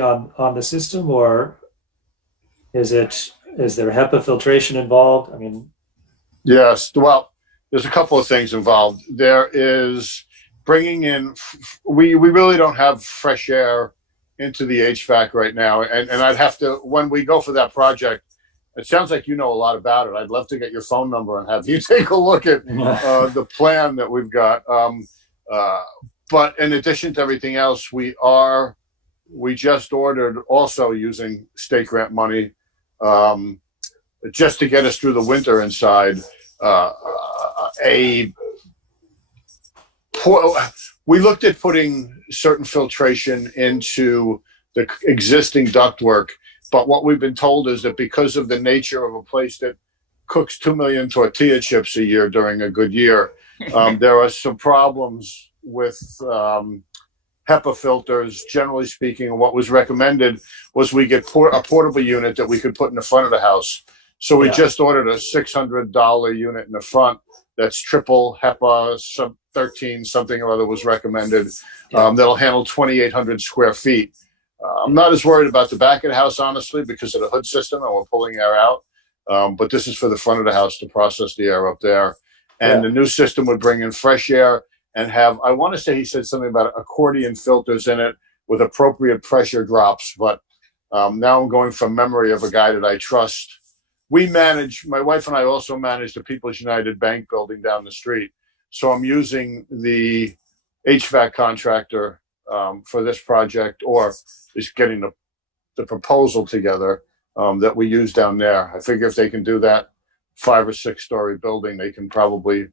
on the system, or is there HEPA filtration involved? I mean, Yes. Well, there's a couple of things involved. There is bringing in, we really don't have fresh air into the HVAC right now. And I'd have to, when we go for that project, it sounds like you know a lot about it. I'd love to get your phone number and have you take a look at the plan that we've got. Uh, but in addition to everything else, we just ordered, also using state grant money, um, just to get us through the winter inside, uh, a we looked at putting certain filtration into the existing ductwork, but what we've been told is that because of the nature of a place that cooks 2 million tortilla chips a year during a good year, there are some problems with HEPA filters. Generally speaking, what was recommended was we get a portable unit that we could put in the front of the house. So we yeah, just ordered a $600 unit in the front that's triple HEPA, sub 13 something or other was recommended. yeah, That'll handle 2,800 square feet. I'm not as worried about the back of the house, honestly, because of the hood system and we're pulling air out. But this is for the front of the house to process the air up there. And yeah. the new system would bring in fresh air and have, I want to say he said something about accordion filters in it with appropriate pressure drops. But now I'm going from memory of a guy that I trust. We manage, my wife and I also manage the People's United Bank building down the street. So I'm using the HVAC contractor for this project, or is getting the proposal together that we use down there. I figure if they can do that 5 or 6 story building, they can probably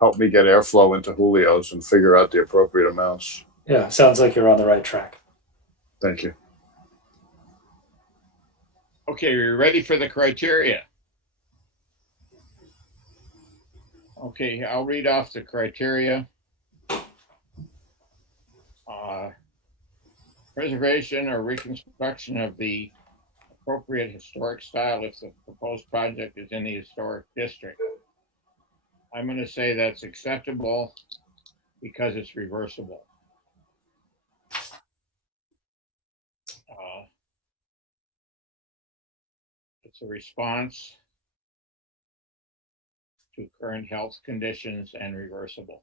help me get airflow into Julio's and figure out the appropriate amounts. Yeah, sounds like you're on the right track. Thank you. Okay, you're ready for the criteria. Okay, I'll read off the criteria. Preservation or reconstruction of the appropriate historic style if the proposed project is in the historic district. I'm going to say that's acceptable because it's reversible. It's a response to current health conditions and reversible.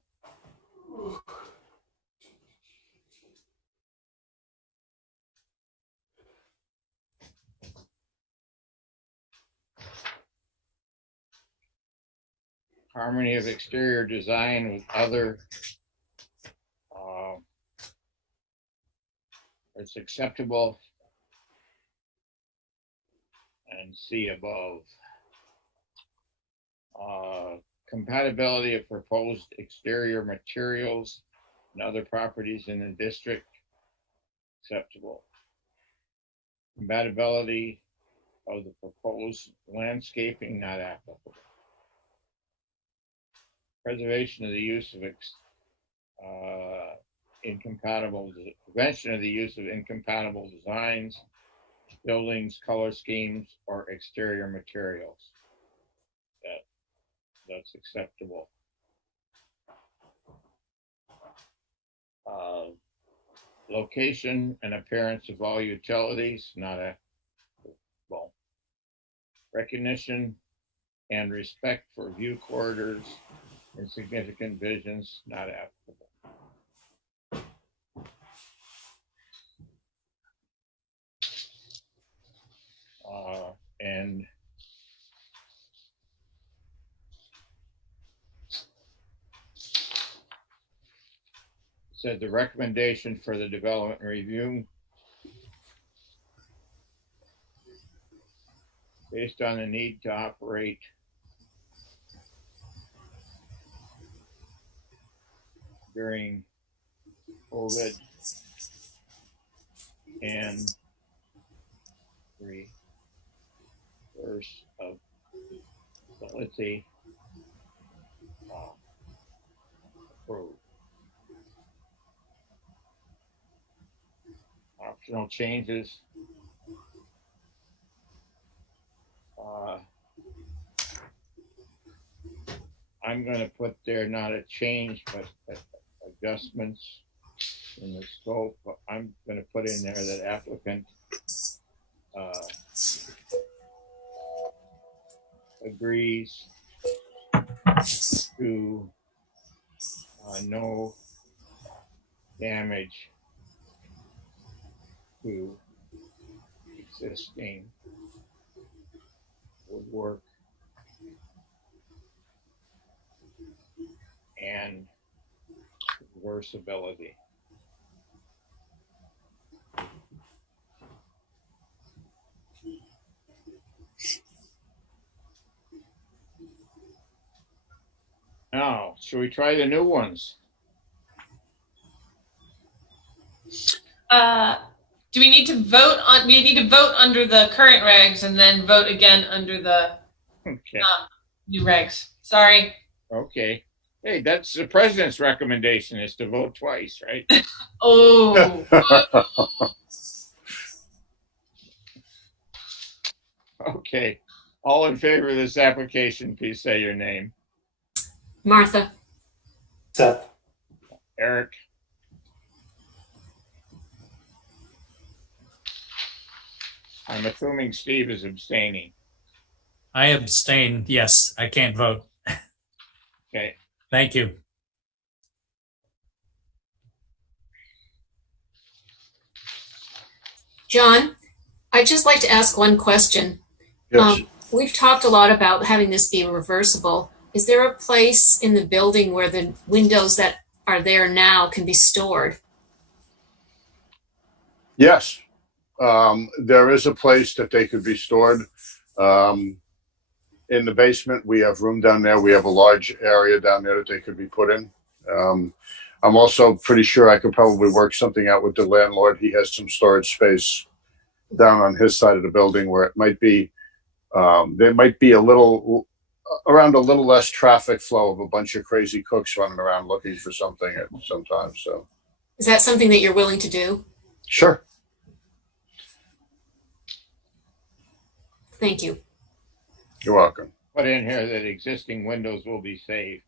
Harmony of exterior design with other, it's acceptable, and see above. Compatibility of proposed exterior materials and other properties in the district, acceptable. Compatibility of the proposed landscaping, not applicable. Prevention of the use of incompatible designs, buildings, color schemes, or exterior materials. That's acceptable. Location and appearance of all utilities, not applicable. Recognition and respect for view corridors and significant visions, not applicable. And said the recommendation for the development review based on the need to operate during COVID and reversibility approved. Optional changes. I'm going to put there not a change, but adjustments in the scope, I'm going to put in there that applicant agrees to no damage to existing woodwork and reversibility. Now, should we try the new ones? Do we need to vote on? We need to vote under the current regs and then vote again under the Okay. New regs. Sorry. Okay. Hey, that's the president's recommendation, is to vote twice, right? Oh. Okay. All in favor of this application, please say your name. Martha. Seth, Eric. I'm assuming Steve is abstaining. I abstain. Yes, I can't vote. Okay. Thank you. John, I'd just like to ask one question. Yes. We've talked a lot about having this be reversible. Is there a place in the building where the windows that are there now can be stored? Yes. There is a place that they could be stored. In the basement, we have room down there. We have a large area down there that they could be put in. I'm also pretty sure I could probably work something out with the landlord. He has some storage space down on his side of the building where it might be, there might be a little less traffic flow of a bunch of crazy cooks running around looking for something at sometimes. So, Is that something that you're willing to do? sure. Thank you. You're welcome. Put in here that existing windows will be saved.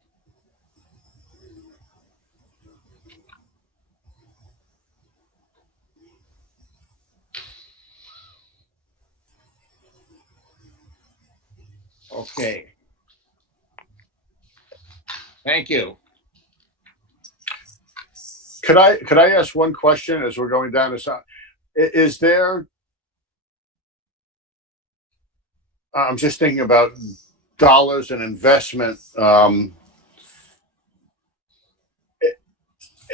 Okay. Thank you. Could I ask one question as we're going down this? Is there? I'm just thinking about dollars and investment.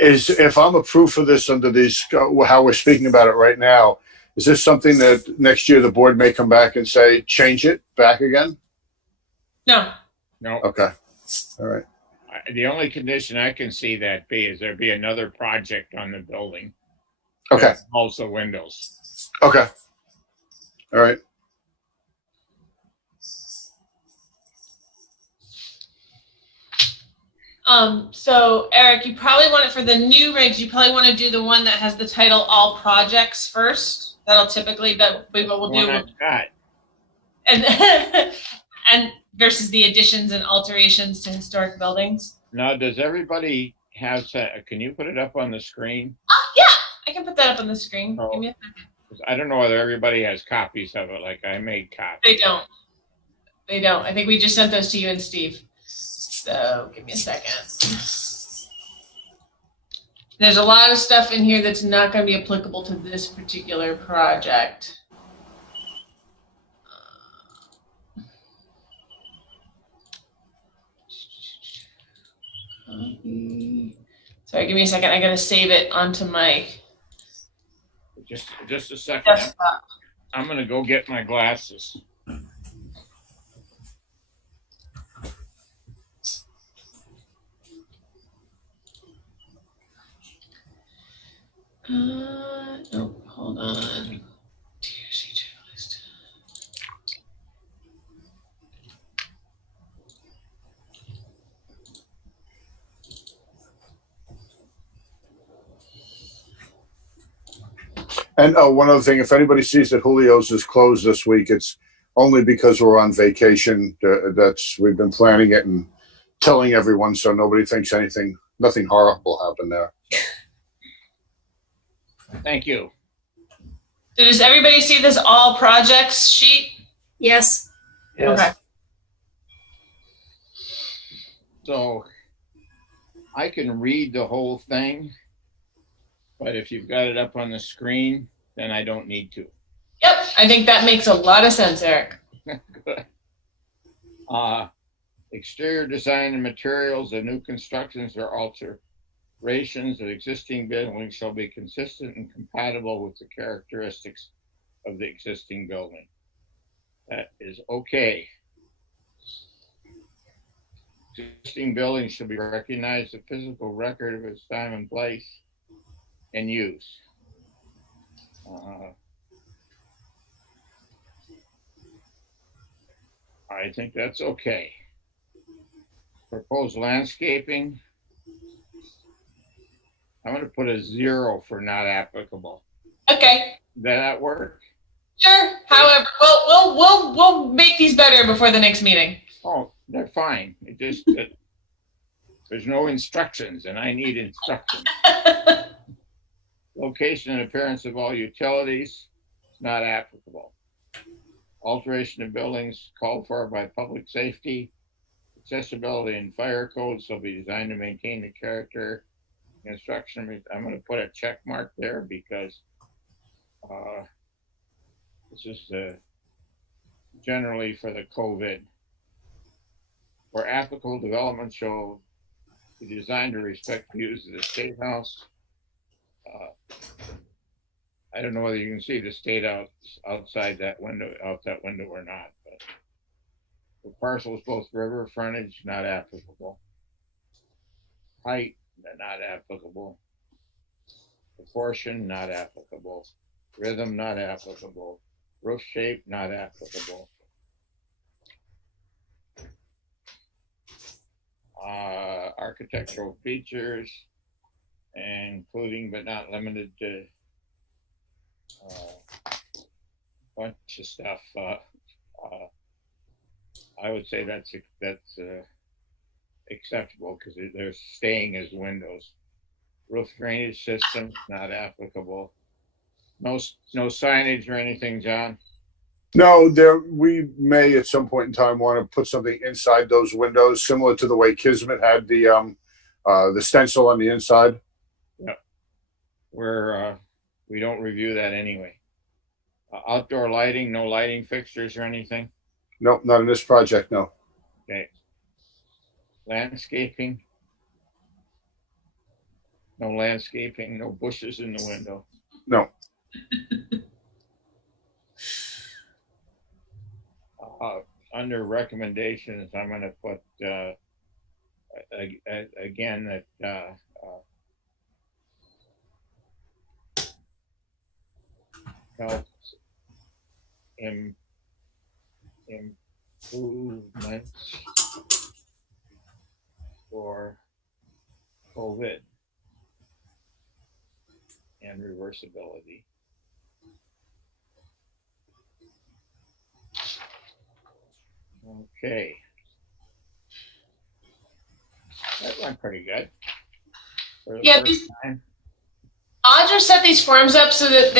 Is if I'm approved for this under these how we're speaking about it right now, is this something that next year the board may come back and say change it back again? No. No. Okay. All right. The only condition I can see that be is there be another project on the building. Okay. Also windows. Okay. All right. So Eric, you probably want it for the new regs. You probably want to do the one that has the title "All Projects" first. That'll typically be what we'll do. And and versus the additions and alterations to historic buildings. Now, does everybody have? Can you put it up on the screen? Yeah, I can put that up on the screen. Oh. Give me a second. I don't know whether everybody has copies of it. Like I made copies. They don't. They don't. I think we just sent those to you and Steve. So give me a second. There's a lot of stuff in here that's not going to be applicable to this particular project. Sorry, give me a second. I got to save it onto my Just a second. desktop. I'm gonna go get my glasses. No, hold on. And one other thing, if anybody sees that Julio's is closed this week, it's only because we're on vacation. We've been planning it and telling everyone so nobody thinks nothing horrible happened there. Thank you. So does everybody see this all projects sheet? Yes. Yes. Okay. So I can read the whole thing, but if you've got it up on the screen, then I don't need to. Yep, I think that makes a lot of sense, Eric. Good. Exterior design and materials of new constructions or alterations of existing buildings shall be consistent and compatible with the characteristics of the existing building. That is okay. Existing buildings should be recognized as a physical record of its time and place and use. I think that's okay. Proposed landscaping, I'm going to put a 0 for not applicable. Okay. Does that work? Sure. However, we'll make these better before the next meeting. Oh, they're fine. It just there's no instructions, and I need instructions. Location and appearance of all utilities, not applicable. Alteration of buildings called for by public safety, accessibility, and fire codes shall be designed to maintain the character. Construction, I'm going to put a check mark there because this is generally for the COVID. Where applicable, development shall be designed to respect views of the State House. I don't know whether you can see the state outside that window, out that window or not, but the parcels, both river frontage, not applicable. Height, not applicable. Proportion, not applicable. Rhythm, not applicable. Roof shape, not applicable. Architectural features, including but not limited to bunch of stuff. I would say that's acceptable because they're staying as windows. Roof drainage system, not applicable. No signage or anything, John? No, we may at some point in time want to put something inside those windows, similar to the way Kismet had the stencil on the inside. Yep. We don't review that anyway. Outdoor lighting, no lighting fixtures or anything? No, not in this project, no. Okay. Landscaping? No landscaping, no bushes in the window? No. Under recommendations, I'm going to put again that helps improvements for COVID and reversibility. Okay. That went pretty good. Yeah, Audra set these forms up so that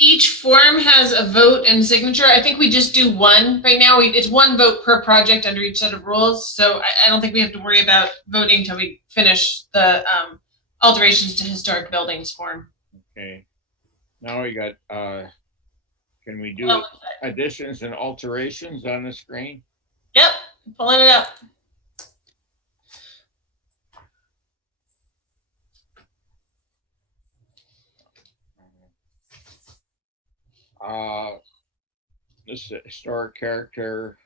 each form has a vote and signature. I think we just do one right now. It's one vote per project under each set of rules. So I don't think we have to worry about voting until we finish the alterations to historic buildings form. Okay. Now we got, can we do additions and alterations on the screen? Yep, pulling it up. This historic character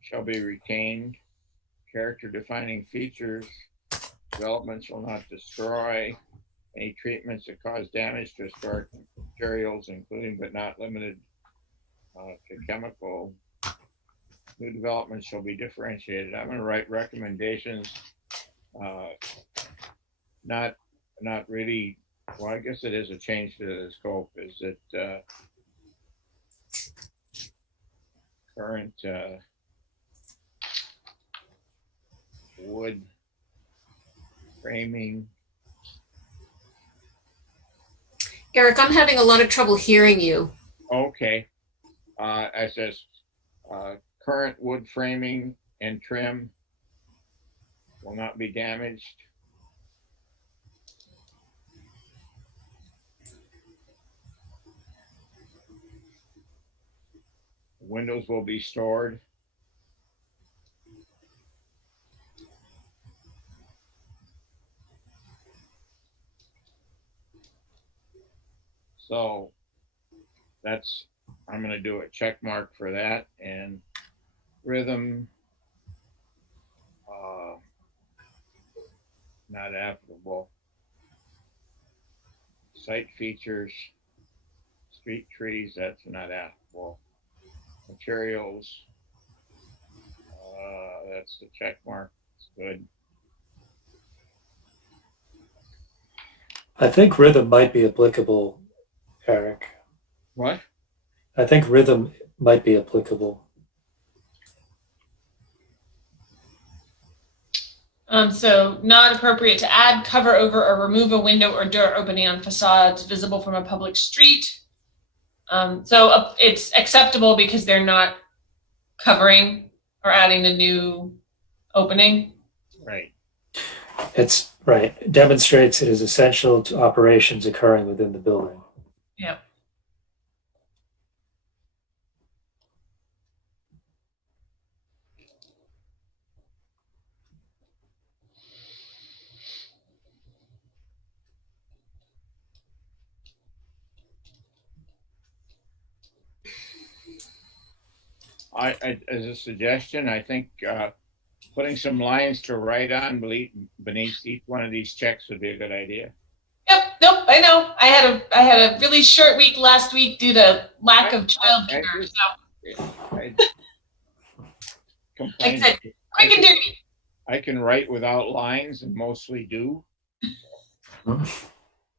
shall be retained. Character defining features. Development shall not destroy any treatments that cause damage to historic materials, including but not limited to chemical. New development shall be differentiated. I'm going to write recommendations. Not really. Well, I guess it is a change to the scope. Is that current wood framing? Eric, I'm having a lot of trouble hearing you. Okay. It says current wood framing and trim will not be damaged. Windows will be stored. So that's, I'm going to do a check mark for that. And rhythm, not applicable. Site features, street trees, that's not applicable. Materials, that's the check mark. It's good. I think rhythm might be applicable, Eric. What? I think rhythm might be applicable. So not appropriate to add, cover over, or remove a window or door opening on facades visible from a public street. So it's acceptable because they're not covering or adding a new opening. Right. It's right. It demonstrates it is essential to operations occurring within the building. Yep. As a suggestion, I think putting some lines to write on beneath each one of these checks would be a good idea. Yep. Nope. I know. I had a really short week last week due to lack of childcare. Like I said, quick and dirty. I can write without lines and mostly do.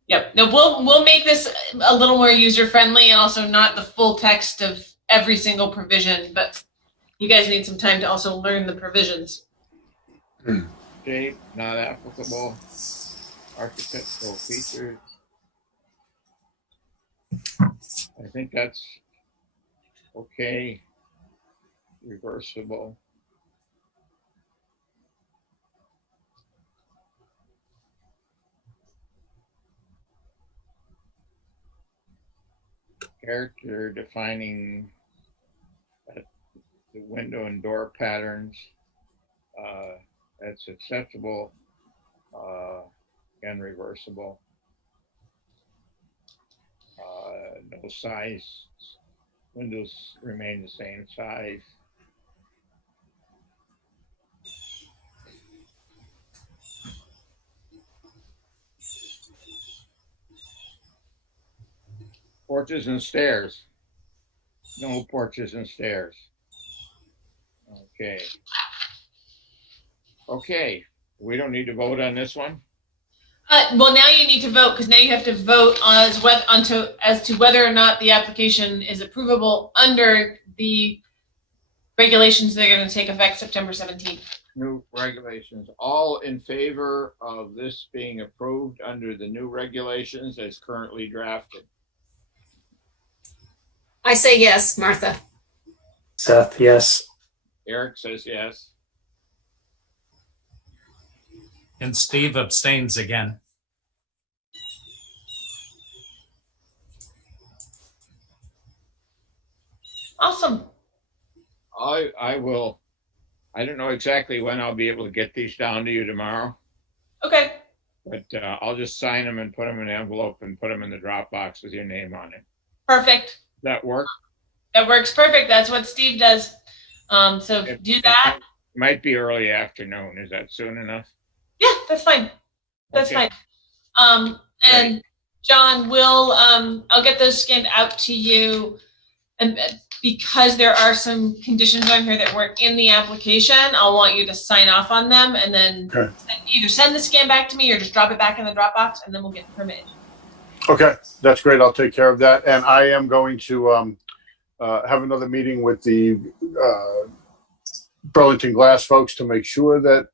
Yep. No, we'll make this a little more user friendly and also not the full text of every single provision, but you guys need some time to also learn the provisions. Shape, not applicable. Architectural features. I think that's okay. Reversible. Character defining the window and door patterns. That's acceptable. Again, reversible. No size. Windows remain the same size. Porches and stairs. No porches and stairs. Okay. Okay. We don't need to vote on this one? Well, now you need to vote because now you have to vote as to whether or not the application is approvable under the regulations that are going to take effect September 17th. New regulations. All in favor of this being approved under the new regulations as currently drafted? I say yes, Martha. Seth, yes. Eric says yes. And Steve abstains again. Awesome. I will. I don't know exactly when I'll be able to get these down to you tomorrow. Okay. But I'll just sign them and put them in an envelope and put them in the Dropbox with your name on it. Perfect. That work? That works perfect. That's what Steve does. So do that. It might be early afternoon. Is that soon enough? Yeah, that's fine. That's Okay. fine. And John, I'll get those scanned out to you. And because there are some conditions on here that weren't in the application, I'll want you to sign off on them and then either send the scan back to me or just drop it back in the Dropbox and then we'll get the permit. Okay, that's great. I'll take care of that. And I am going to have another meeting with the Burlington Glass folks to make sure that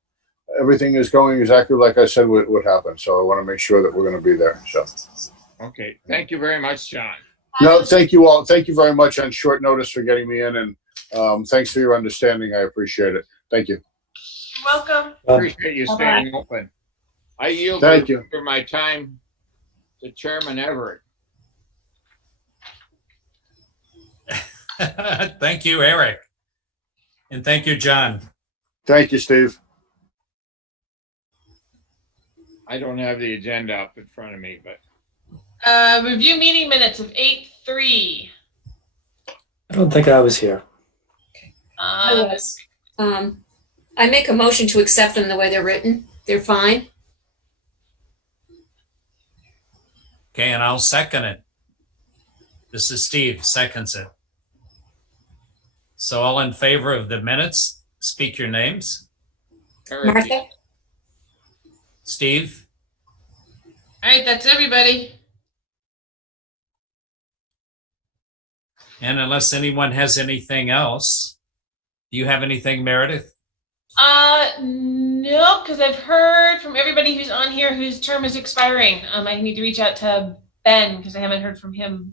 everything is going exactly like I said would happen. So I want to make sure that we're going to be there. So Okay, thank you very much, John. No, thank you all. Thank you very much on short notice for getting me in, and thanks for your understanding. I appreciate it. Thank you. You're welcome. Appreciate you Bye-bye. staying open. I yield Thank you. for my time to Chairman Everett. Thank you, Eric. And thank you, John. Thank you, Steve. I don't have the agenda up in front of me, but Review meeting minutes of 8/3. I don't think I was here. I was. I make a motion to accept them the way they're written. They're fine. Okay, and I'll second it. This is Steve, seconds it. So all in favor of the minutes, speak your names. Eric, Martha? Steve, All right, that's everybody. and unless anyone has anything else, do you have anything, Meredith? No, because I've heard from everybody who's on here whose term is expiring. I need to reach out to Ben because I haven't heard from him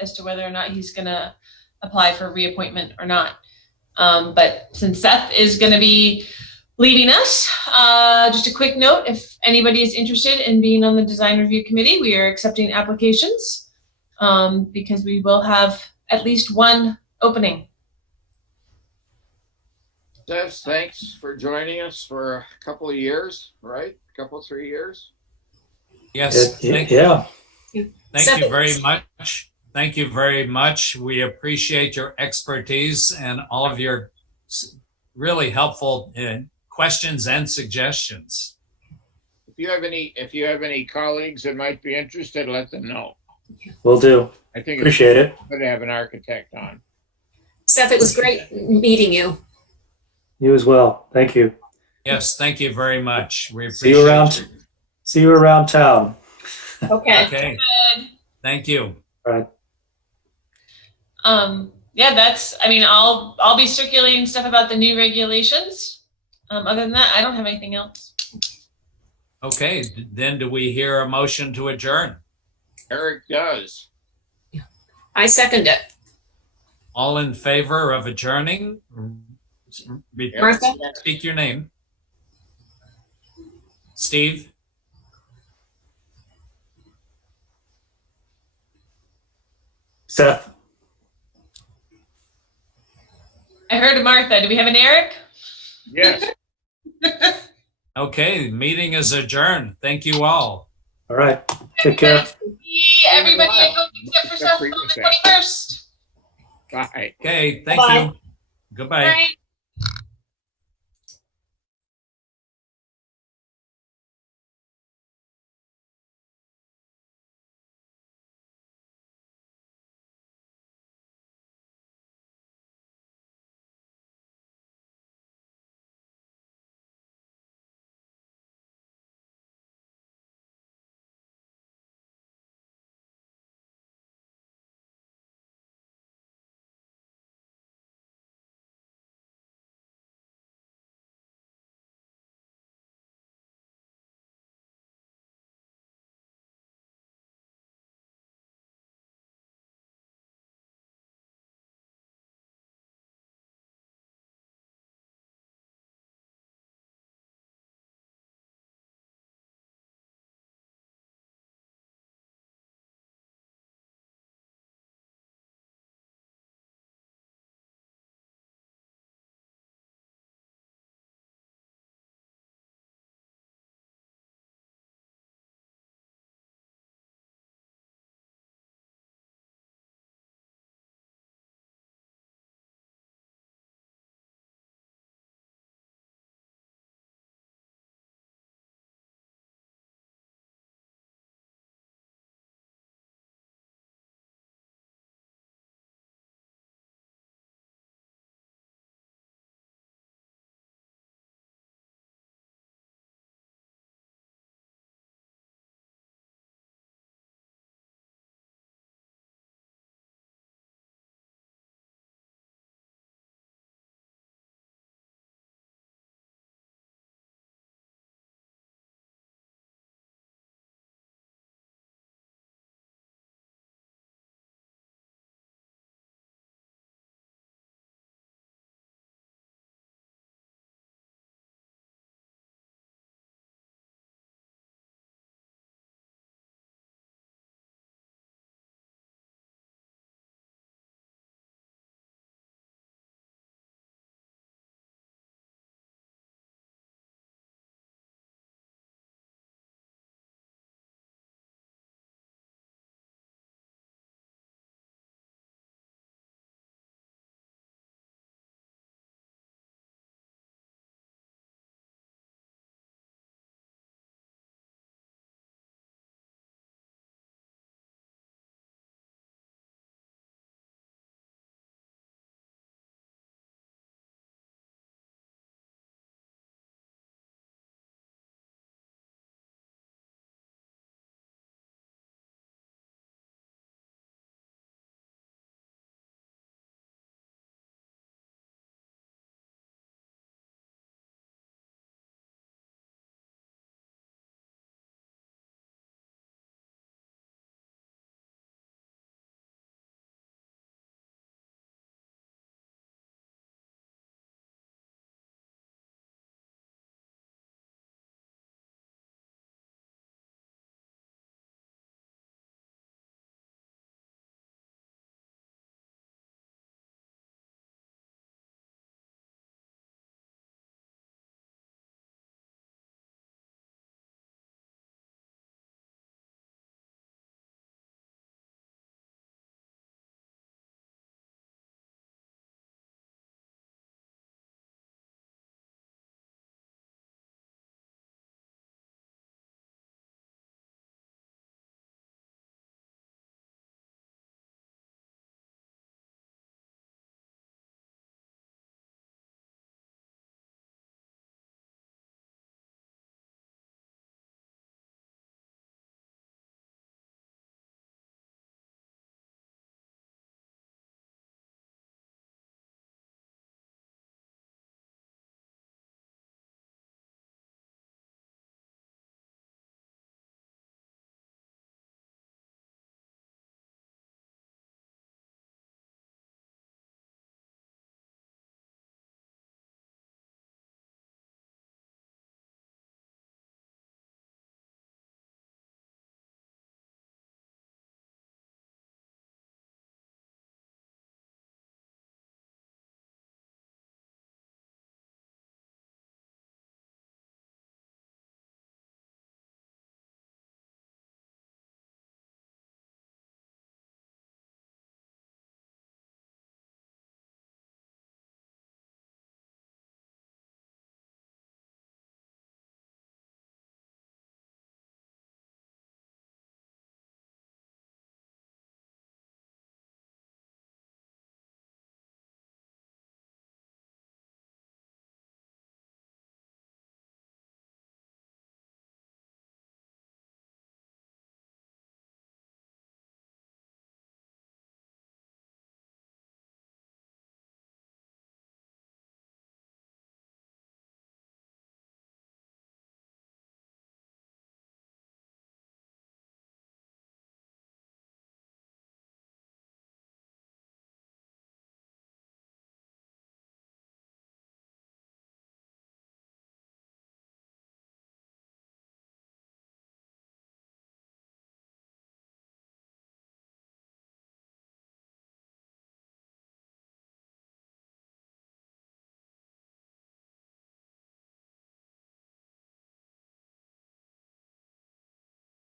as to whether or not he's gonna apply for reappointment or not. But since Seth is gonna be leaving us, just a quick note, if anybody is interested in being on the design review committee, we are accepting applications because we will have at least one opening. Seth, thanks for joining us for a couple of years, right? A couple, 3 years. Yes, thank Yeah. you Second. very much. Thank you very much. We appreciate your expertise and all of your really helpful questions and suggestions. If you have any colleagues that might be interested, let them know. Will do. I think Appreciate it. it's good to have an architect on. Seth, it was great meeting you. You as well. Thank you. Yes, thank you very much. We See you appreciate around. you. See you around town. Okay. Okay, Good. thank you. All right. Yeah, that's, I mean, I'll be circulating stuff about the new regulations. Other than that, I don't have anything else. Okay, then do we hear a motion to adjourn? Eric does. I second it. All in favor of adjourning? Martha? Speak your name. Steve? Seth. I heard of Martha. Do we have an Eric? Yes. Okay, meeting is adjourned. Thank you all. All right. Take care. See everybody except for Seth on the 21st. Bye. Okay, thank Bye. you. Goodbye. All right.